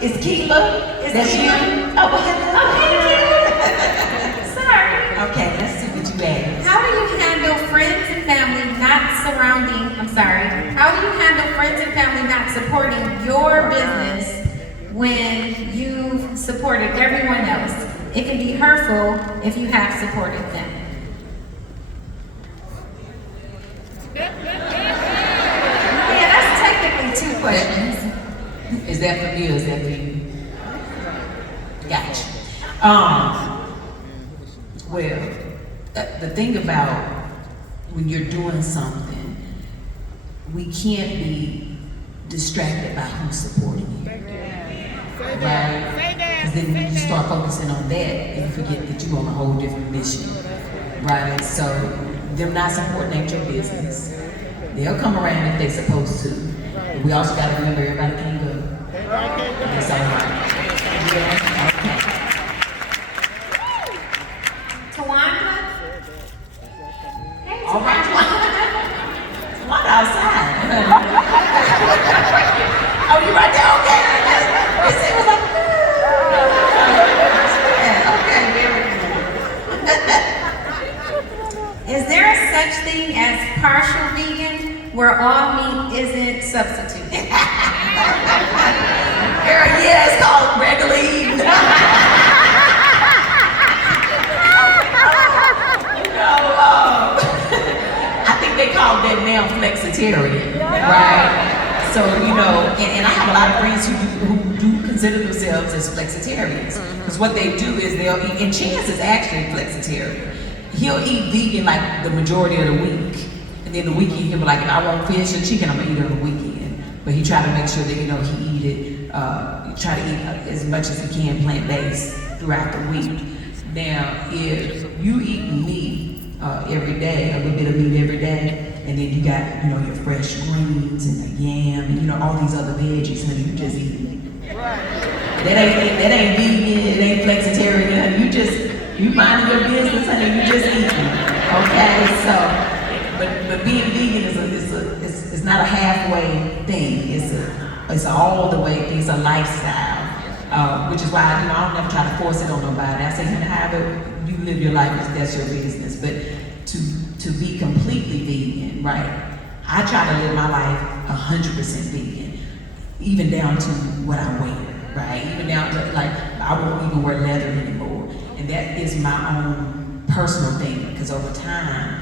Is Keela? Is that you? Oh, hello. Sorry. Okay, let's see what you asked. How do you handle friends and family how do you handle friends and family not supporting your business when you've supported everyone else? It can be hurtful if you have supported them. Yeah, that's technically two questions. Is that for me or is that for you? Gotcha. Well, the thing about when you're doing something, we can't be distracted by who's supporting you. Right? Because then you start focusing on that and you forget that you're on a whole different mission. Right? So them not supporting ain't your business. They'll come around if they're supposed to. But we also got to remember everybody can't go. That's all right. Yeah. Okay. Tawanda? Hey, All right, Tawanda outside. Oh, you right there? Okay. It was like, yeah, okay, very good. Is there a such thing as partial vegan where all meat isn't substituted? Girl, yeah, it's called regular eating. I think they call that now flexitarian, right? So, and I have a lot of friends who do consider themselves as flexitarians. Because what they do is they'll eat, and Chance is actually flexitarian. He'll eat vegan like the majority of the week. And then the weekend he'll be like, if I want fish or chicken, I'm gonna eat it on the weekend. But he try to make sure that, he eat it, try to eat as much as he can plant-based throughout the week. Now, if you eat meat every day, a little bit of meat every day, and then you got, your fresh greens and the yam and all these other veggies, honey, you just eat it. That ain't vegan, it ain't flexitarian, honey. You minding your business, honey, you just eating. Okay, so, but being vegan is not a halfway thing. It's an all the way thing. It's a lifestyle, which is why I don't never try to force it on nobody. I say, however you live your life, that's your business. But to be completely vegan, right? I try to live my life 100% vegan, even down to what I wear, right? Even down to I won't even wear leather anymore, and that is my own personal thing. Because over time,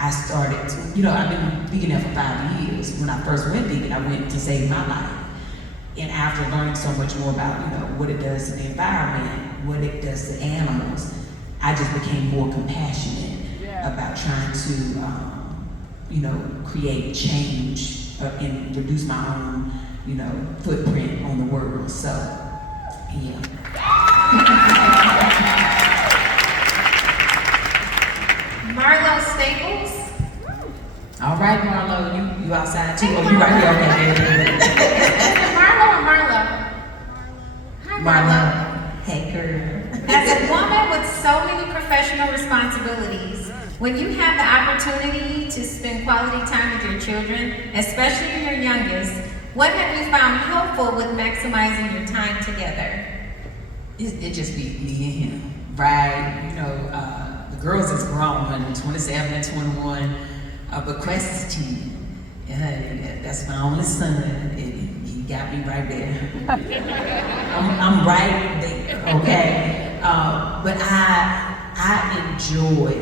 I started to, I've been vegan now for 5 years. When I first went vegan, I went to save my life. And after learning so much more about, what it does to the environment, what it does to animals, I just became more compassionate about trying to, create change and reduce my own, footprint on the world. So, yeah. Marlo Staples. All right, Marlo, you outside too? Oh, you right here? Okay. Marlo or Marlo? Hi, Marlo. Hey, girl. As a woman with so many professional responsibilities, when you have the opportunity to spend quality time with your children, especially your youngest, what have you found helpful with maximizing your time together? It just be me and him, right? The girls is grown, honey, 27 and 21, but Quest is 10. And that's my only son, and he got me right there. I'm right there, okay? But I enjoy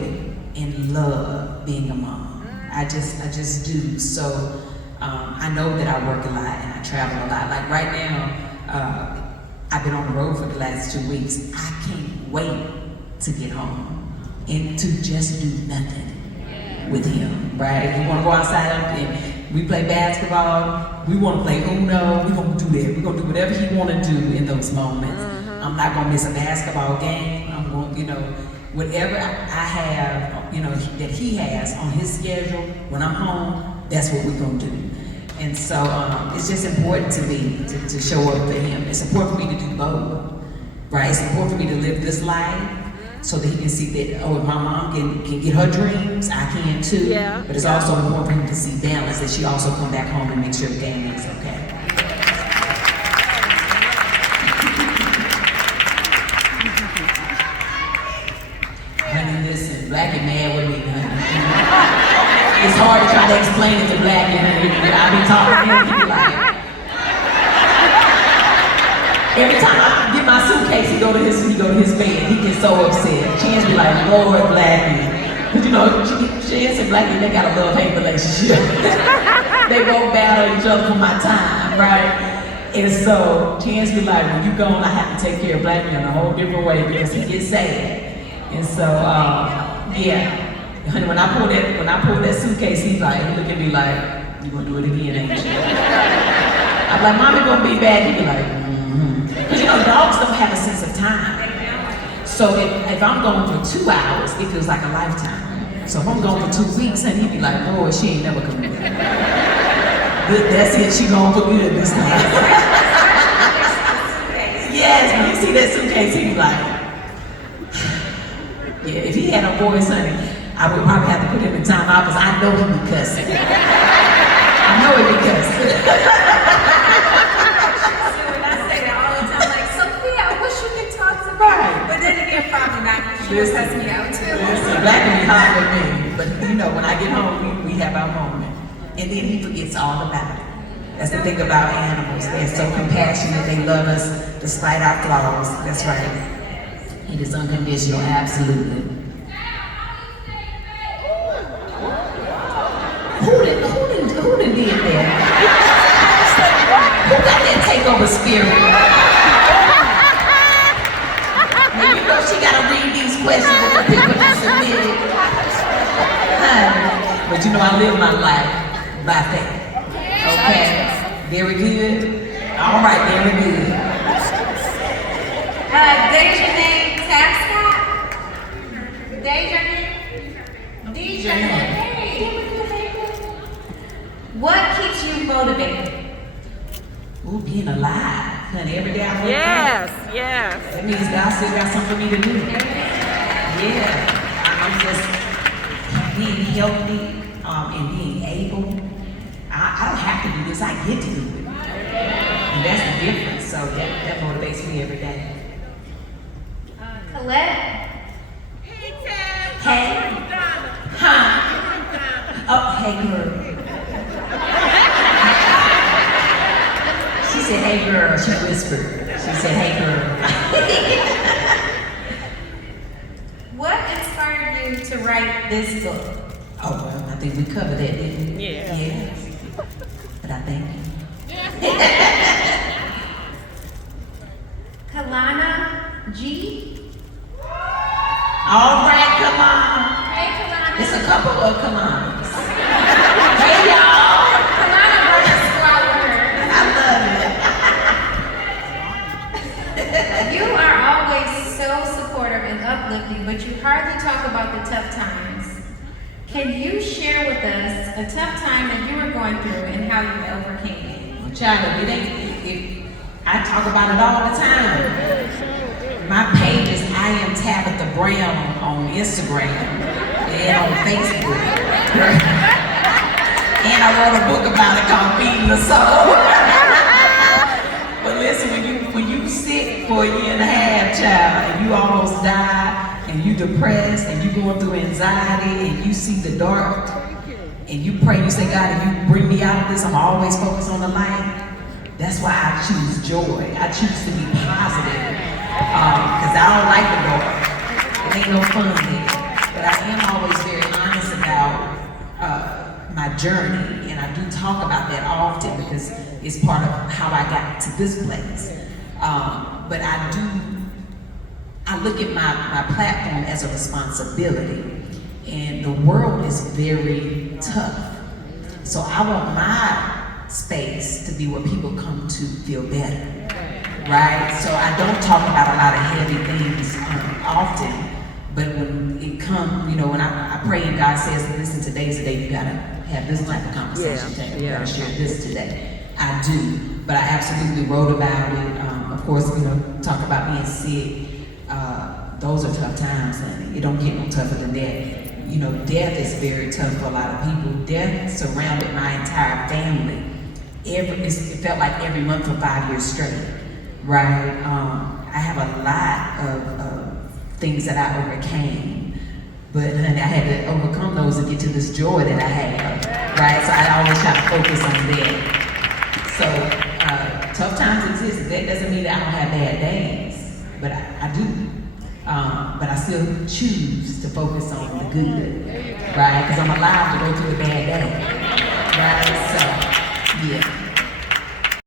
and love being a mom. I just do. So I know that I work a lot and I travel a lot. Like right now, I've been on the road for the last 2 weeks. I can't wait to get home and to just do nothing with him, right? If you want to go outside and we play basketball, we want to play Uno, we're going to do that. We're going to do whatever he want to do in those moments. I'm not going to miss a basketball game. I'm going, whatever I have, that he has on his schedule, when I'm home, that's what we're going to do. And so it's just important to me to show up for him. It's important for me to do both, right? It's important for me to live this life so that he can see that, if my mom can get her dreams, I can too. Yeah. But it's also important for him to see balance, that she also come back home and make sure the family's okay. explain it to Black, and I be talking to him, he be like, every time I get my suitcase, he go to his bed, he gets so upset. Chance be like, Lord, Blackie. Cause you know, Chance and Blackie, they got a love-hate relationship. They both battle each other for my time, right? And so Chance be like, when you gone, I have to take care of Blackie in a whole different way because he gets sad. And so, yeah. Honey, when I pull that suitcase, he look at me like, you gonna do it again, ain't you? I'm like, Mommy gonna be back. He be like, Because you know, dogs don't have a sense of time. So if I'm gone for 2 hours, it feels like a lifetime. So if I'm gone for 2 weeks, and he be like, Lord, she ain't never coming back. That's it, she gone for good this time. Yes, when you see that suitcase, he be like, yeah, if he had a voice, honey, I would probably have to put him in time out because I know he be cussing. I know he be cussing. I say that all the time, like, Sophia, I wish you could talk to me. Right. But then again, probably not. She will cuss me out too. Listen, Black can be hard with me, but you know, when I get home, we have our moment. And then he forgets all about it. That's the thing about animals. They're so compassionate. They love us despite our flaws. That's right. It is unconditional, absolutely. Who did that? Who got that takeover spirit? Now, you know she gotta read these questions that the people have submitted. But you know I live my life by faith. Okay? Very good? All right, very good. Dejanay Tapscott? Dejanay. What keeps you motivated? Ooh, being alive. Honey, every day I wake up. Yes. That means God still got something for me to do. Yeah. I'm just being healthy and being able. I don't have to do this, I get to do it. And that's the difference. So that motivates me every day. Colette? Hey. Huh? Oh, hey girl. She said, hey girl, she whispered. She said, hey girl. What inspired you to write this book? Oh, well, I think we covered that, didn't we? Yeah. Yes. But I thank you. Kalana G? All right, come on. Hey, Kalana. It's a couple of Kalanas. Hey, y'all. Kalana brought a squad with her. I love it. You are always so supportive and uplifting, but you hardly talk about the tough times. Can you share with us a tough time that you were going through and how you overcame it? Well, child, I talk about it all the time. My page is I am Tabitha Brown on Instagram and on Facebook. And I wrote a book about it called Feeding the Soul. But listen, when you sick for a year and a half, child, and you almost die, and you depressed, and you going through anxiety, and you see the dark, and you pray, you say, God, if you bring me out of this, I'm always focused on the light. That's why I choose joy. I choose to be positive, because I don't like the dark. It ain't no fun there. But I am always very honest about my journey, and I do talk about that often because it's part of how I got to this place. But I look at my platform as a responsibility, and the world is very tough. So I want my space to be where people come to feel better, right? So I don't talk about a lot of heavy things often, but when it comes, you know, when I pray and God says, listen, today's the day you gotta have this type of conversation today. You gotta share this today. I do, but I absolutely wrote about it. Of course, you know, talk about being sick. Those are tough times, honey. It don't get no tougher than that. You know, death is very tough for a lot of people. Death surrounded my entire family. It felt like every month for 5 years straight, right? I have a lot of things that I overcame, but honey, I had to overcome those to get to this joy that I have. right? So I always try to focus on that. So tough times exist. That doesn't mean that I don't have bad days, but I do. But I still choose to focus on the good, right? Because I'm allowed to go through a bad day, right? So, yeah.